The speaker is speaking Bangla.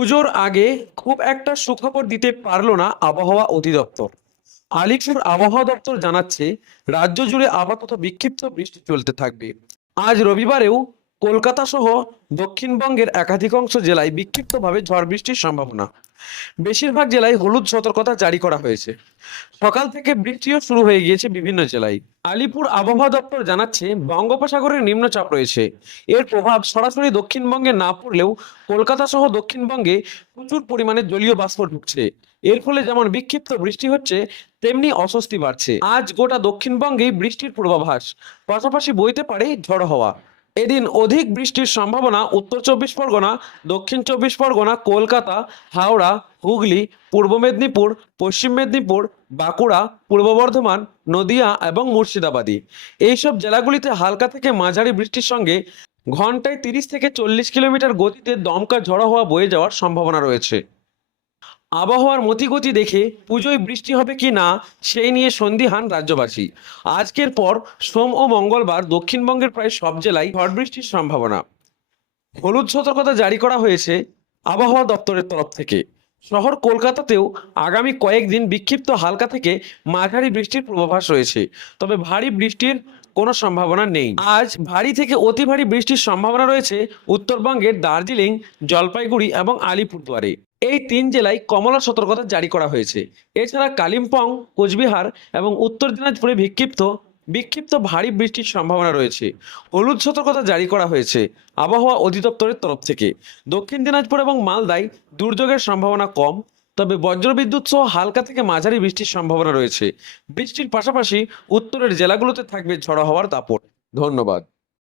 পুজোর আগে খুব একটা সুখবর দিতে পারল না আবহাওয়া অধিদপ্তর। আলিপুর আবহাওয়া দপ্তর জানাচ্ছে, রাজ্য জুড়ে আপাতত বিক্ষিপ্ত বৃষ্টি চলতে থাকবে। আজ রবিবারেও কলকাতা সহ দক্ষিণবঙ্গের একাধিকাংশ জেলায় বিক্ষিপ্তভাবে ঝড় বৃষ্টির সম্ভাবনা। বেশিরভাগ জেলায় হলুদ সতর্কতা জারি করা হয়েছে। সকাল থেকে বৃষ্টিও শুরু হয়ে গিয়েছে বিভিন্ন জেলায়। আলিপুর আবহাওয়া দপ্তর জানাচ্ছে, বঙ্গোপসাগরের নিম্নচাপ রয়েছে। এর প্রভাব সরাসরি দক্ষিণবঙ্গে না পড়লেও কলকাতা সহ দক্ষিণবঙ্গে প্রচুর পরিমাণে জলীয় বাষ্প ঢুকছে। এর ফলে যেমন বিক্ষিপ্ত বৃষ্টি হচ্ছে, তেমনি অস্বস্তি বাড়ছে। আজ গোটা দক্ষিণবঙ্গেই বৃষ্টির পূর্বাভাস। পাশাপাশি বইতে পারে ঝড় হওয়া। এদিন অধিক বৃষ্টির সম্ভাবনা উত্তর চব্বিশ পরগনা, দক্ষিণ চব্বিশ পরগনা, কলকাতা, হাওড়া, হুগলি, পূর্ব মেদিনীপুর, পশ্চিম মেদিনীপুর, বাঁকুড়া, পূর্ব বর্ধমান, নদিয়া এবং মুর্শিদাবাদী এইসব জেলাগুলিতে হালকা থেকে মাঝারি বৃষ্টির সঙ্গে ঘন্টায় তিরিশ থেকে চল্লিশ কিলোমিটার গতিতে দমকা ঝড়ো হওয়া বয়ে যাওয়ার সম্ভাবনা রয়েছে। আবহাওয়ার মতিগতি দেখে পুজোয় বৃষ্টি হবে কি না, সেই নিয়ে সন্দিহান রাজ্যবাসী। আজকের পর সোম ও মঙ্গলবার দক্ষিণবঙ্গের প্রায় সব জেলায় ঝড় বৃষ্টির সম্ভাবনা। হলুদ সতর্কতা জারি করা হয়েছে আবহাওয়া দপ্তরের তরফ থেকে। শহর কলকাতাতেও আগামী কয়েকদিন বিক্ষিপ্ত হালকা থেকে মাঝারি বৃষ্টির পূর্বাভাস রয়েছে। তবে ভারী বৃষ্টির কোনো সম্ভাবনা নেই। আজ ভারী থেকে অতি ভারী বৃষ্টির সম্ভাবনা রয়েছে উত্তরবঙ্গের দার্জিলিং, জলপাইগুড়ি এবং আলিপুরদুয়ারে। এই তিন জেলায় কমলা সতর্কতা জারি করা হয়েছে। এছাড়া কালিম্পং, কোচবিহার এবং উত্তর দিনাজপুরে বিক্ষিপ্ত বিক্ষিপ্ত ভারী বৃষ্টির সম্ভাবনা রয়েছে। হলুদ সতর্কতা জারি করা হয়েছে আবহাওয়া অধিদপ্তরের তরফ থেকে। দক্ষিণ দিনাজপুর এবং মালদায় দুর্যোগের সম্ভাবনা কম। তবে বজ্রবিদ্যুৎ সহ হালকা থেকে মাঝারি বৃষ্টির সম্ভাবনা রয়েছে। বৃষ্টির পাশাপাশি উত্তরের জেলাগুলোতে থাকবে ঝড়ো হওয়ার দাপট। ধন্যবাদ।